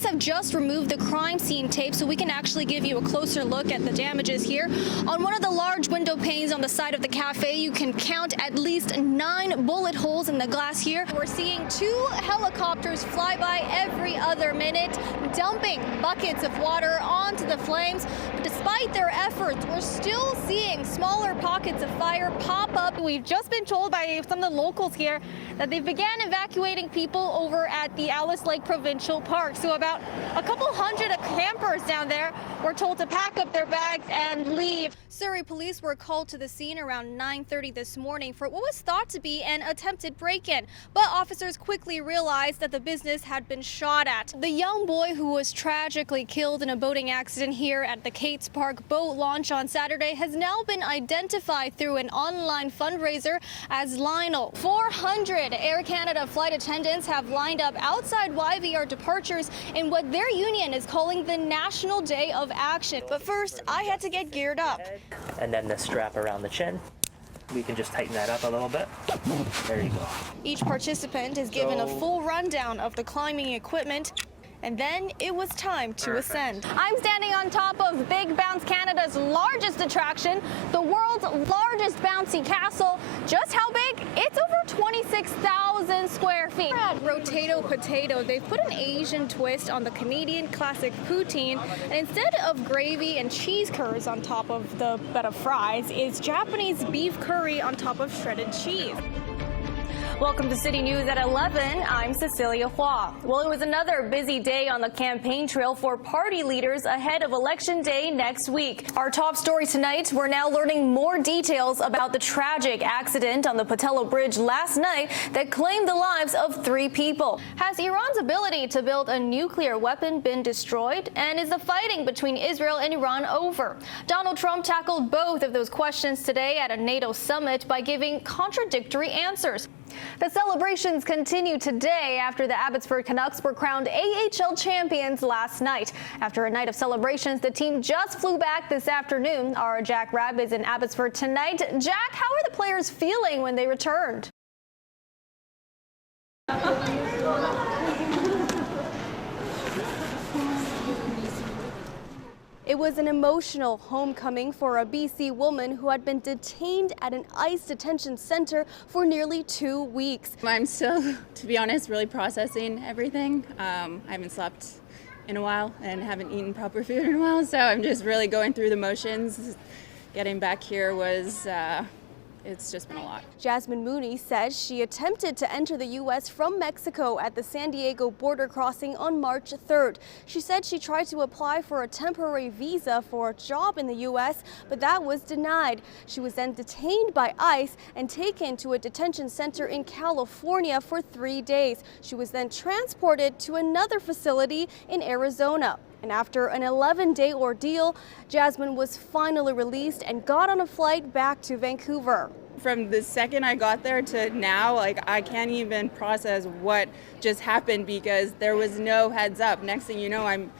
Police have just removed the crime scene tape so we can actually give you a closer look at the damages here. On one of the large window panes on the side of the cafe, you can count at least 9 bullet holes in the glass here. We're seeing 2 helicopters fly by every other minute, dumping buckets of water onto the flames. But despite their efforts, we're still seeing smaller pockets of fire pop up. We've just been told by some of the locals here that they began evacuating people over at the Alice Lake Provincial Park. So about a couple hundred of campers down there were told to pack up their bags and leave. Surrey police were called to the scene around 9:30 this morning for what was thought to be an attempted break-in, but officers quickly realized that the business had been shot at. The young boy who was tragically killed in a boating accident here at the Kates Park boat launch on Saturday has now been identified through an online fundraiser as Lionel. 400 Air Canada flight attendants have lined up outside YVR departures in what their union is calling the National Day of Action. But first, I had to get geared up. And then the strap around the chin. We can just tighten that up a little bit. There you go. Each participant is given a full rundown of the climbing equipment, and then it was time to ascend. I'm standing on top of Big Bounce Canada's largest attraction, the world's largest bouncy castle. Just how big? It's over 26,000 square feet. We're at Rotato Potato. They've put an Asian twist on the Canadian classic poutine, and instead of gravy and cheese curds on top of the bed of fries, is Japanese beef curry on top of shredded cheese. Welcome to City News at 11. I'm Cecilia Hua. Well, it was another busy day on the campaign trail for party leaders ahead of Election Day next week. Our top story tonight, we're now learning more details about the tragic accident on the Patello Bridge last night that claimed the lives of 3 people. Has Iran's ability to build a nuclear weapon been destroyed? And is the fighting between Israel and Iran over? Donald Trump tackled both of those questions today at a NATO summit by giving contradictory answers. The celebrations continue today after the Abbotsford Canucks were crowned AHL champions last night. After a night of celebrations, the team just flew back this afternoon. Our Jack Rabb is in Abbotsford tonight. Jack, how are the players feeling when they returned? It was an emotional homecoming for a BC woman who had been detained at an ICE detention center for nearly 2 weeks. I'm still, to be honest, really processing everything. I haven't slept in a while and haven't eaten proper food in a while, so I'm just really going through the motions. Getting back here was it's just been a lot. Jasmine Mooney says she attempted to enter the U.S. from Mexico at the San Diego border crossing on March 3rd. She said she tried to apply for a temporary visa for a job in the U.S., but that was denied. She was then detained by ICE and taken to a detention center in California for 3 days. She was then transported to another facility in Arizona. And after an 11-day ordeal, Jasmine was finally released and got on a flight back to Vancouver. From the second I got there to now, I can't even process what just happened because there was no heads up. Next thing you know, I'm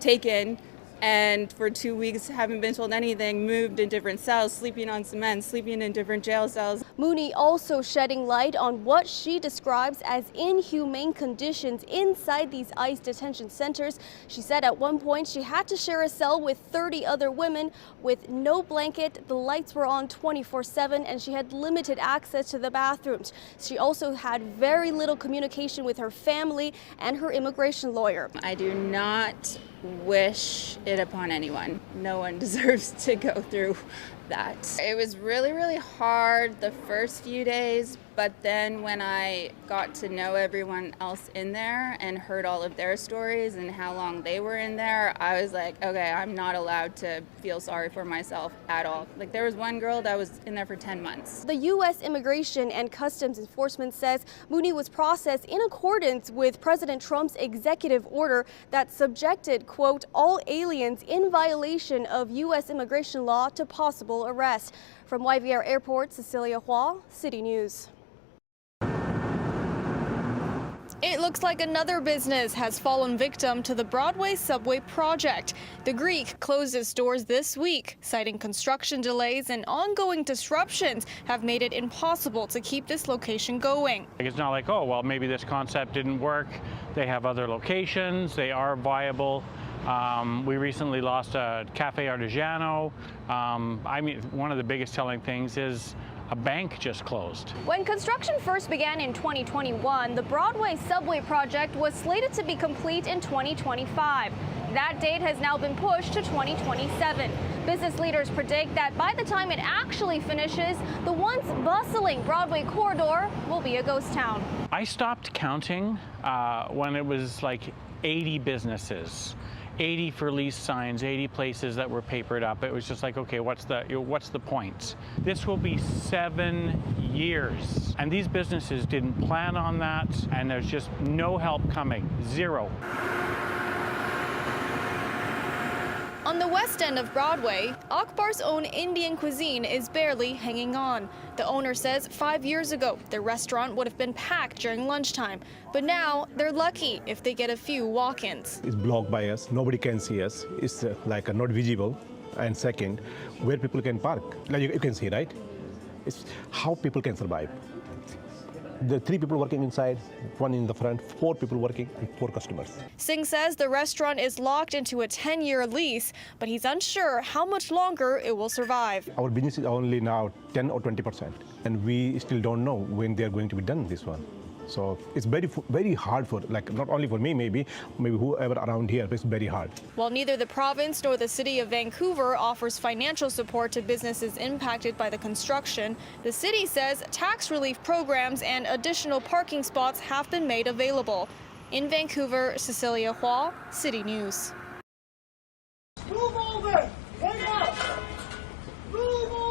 taken and for 2 weeks haven't been told anything, moved in different cells, sleeping on cement, sleeping in different jail cells. Mooney also shedding light on what she describes as inhumane conditions inside these ICE detention centers. She said at one point she had to share a cell with 30 other women with no blanket. The lights were on 24/7 and she had limited access to the bathrooms. She also had very little communication with her family and her immigration lawyer. I do not wish it upon anyone. No one deserves to go through that. It was really, really hard the first few days, but then when I got to know everyone else in there and heard all of their stories and how long they were in there, I was like, okay, I'm not allowed to feel sorry for myself at all. Like, there was one girl that was in there for 10 months. The U.S. Immigration and Customs Enforcement says Mooney was processed in accordance with President Trump's executive order that subjected, quote, all aliens in violation of U.S. immigration law to possible arrest. From YVR Airport, Cecilia Hua, City News. It looks like another business has fallen victim to the Broadway subway project. The Greek closed its doors this week, citing construction delays and ongoing disruptions have made it impossible to keep this location going. It's not like, oh, well, maybe this concept didn't work. They have other locations. They are viable. We recently lost a Cafe Artigiano. I mean, one of the biggest telling things is a bank just closed. When construction first began in 2021, the Broadway subway project was slated to be complete in 2025. That date has now been pushed to 2027. Business leaders predict that by the time it actually finishes, the once bustling Broadway corridor will be a ghost town. I stopped counting when it was like 80 businesses. 80 for lease signs, 80 places that were papered up. It was just like, okay, what's the point? This will be 7 years. And these businesses didn't plan on that, and there's just no help coming, zero. On the west end of Broadway, Akbar's own Indian cuisine is barely hanging on. The owner says 5 years ago, the restaurant would have been packed during lunchtime. But now they're lucky if they get a few walk-ins. It's blocked by us. Nobody can see us. It's like not visible. And second, where people can park. Like you can see, right? It's how people can survive. There are 3 people working inside, 1 in the front, 4 people working, and 4 customers. Singh says the restaurant is locked into a 10-year lease, but he's unsure how much longer it will survive. Our business is only now 10 or 20%, and we still don't know when they're going to be done, this one. So it's very hard for, like, not only for me, maybe whoever around here, but it's very hard. While neither the province nor the city of Vancouver offers financial support to businesses impacted by the construction, the city says tax relief programs and additional parking spots have been made available. In Vancouver, Cecilia Hua, City News. Move over! Hang up! Move over!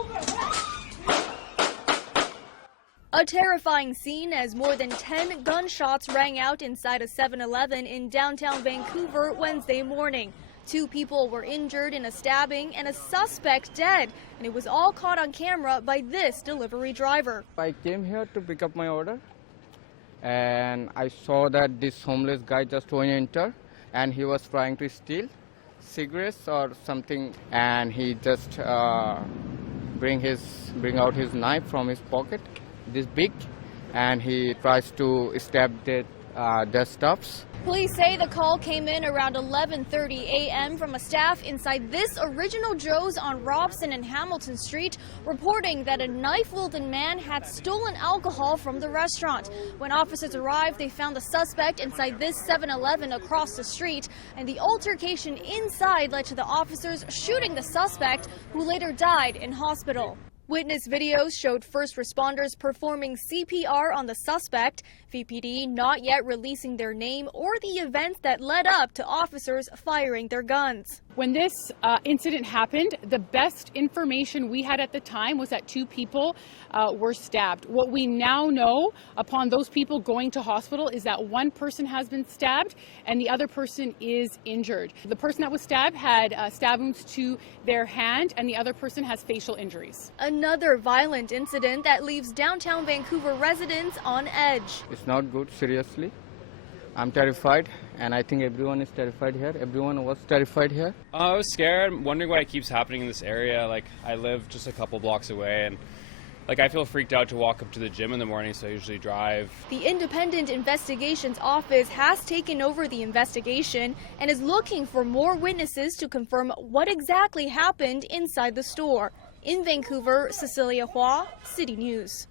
A terrifying scene as more than 10 gunshots rang out inside a 7-Eleven in downtown Vancouver Wednesday morning. 2 people were injured in a stabbing and a suspect dead, and it was all caught on camera by this delivery driver. I came here to pick up my order, and I saw that this homeless guy just went enter, and he was trying to steal cigarettes or something, and he just bring out his knife from his pocket, this big, and he tries to stab their stuffs. Police say the call came in around 11:30 a.m. from a staff inside this Original Joe's on Robson and Hamilton Street, reporting that a knife-wielding man had stolen alcohol from the restaurant. When officers arrived, they found the suspect inside this 7-Eleven across the street, and the altercation inside led to the officers shooting the suspect, who later died in hospital. Witness videos showed first responders performing CPR on the suspect, VPD not yet releasing their name or the events that led up to officers firing their guns. When this incident happened, the best information we had at the time was that 2 people were stabbed. What we now know upon those people going to hospital is that 1 person has been stabbed and the other person is injured. The person that was stabbed had stab wounds to their hand, and the other person has facial injuries. Another violent incident that leaves downtown Vancouver residents on edge. It's not good, seriously. I'm terrified, and I think everyone is terrified here. Everyone was terrified here. I was scared, wondering why it keeps happening in this area. Like, I live just a couple blocks away, and I feel freaked out to walk up to the gym in the morning, so I usually drive. The Independent Investigations Office has taken over the investigation and is looking for more witnesses to confirm what exactly happened inside the store. In Vancouver, Cecilia Hua, City News.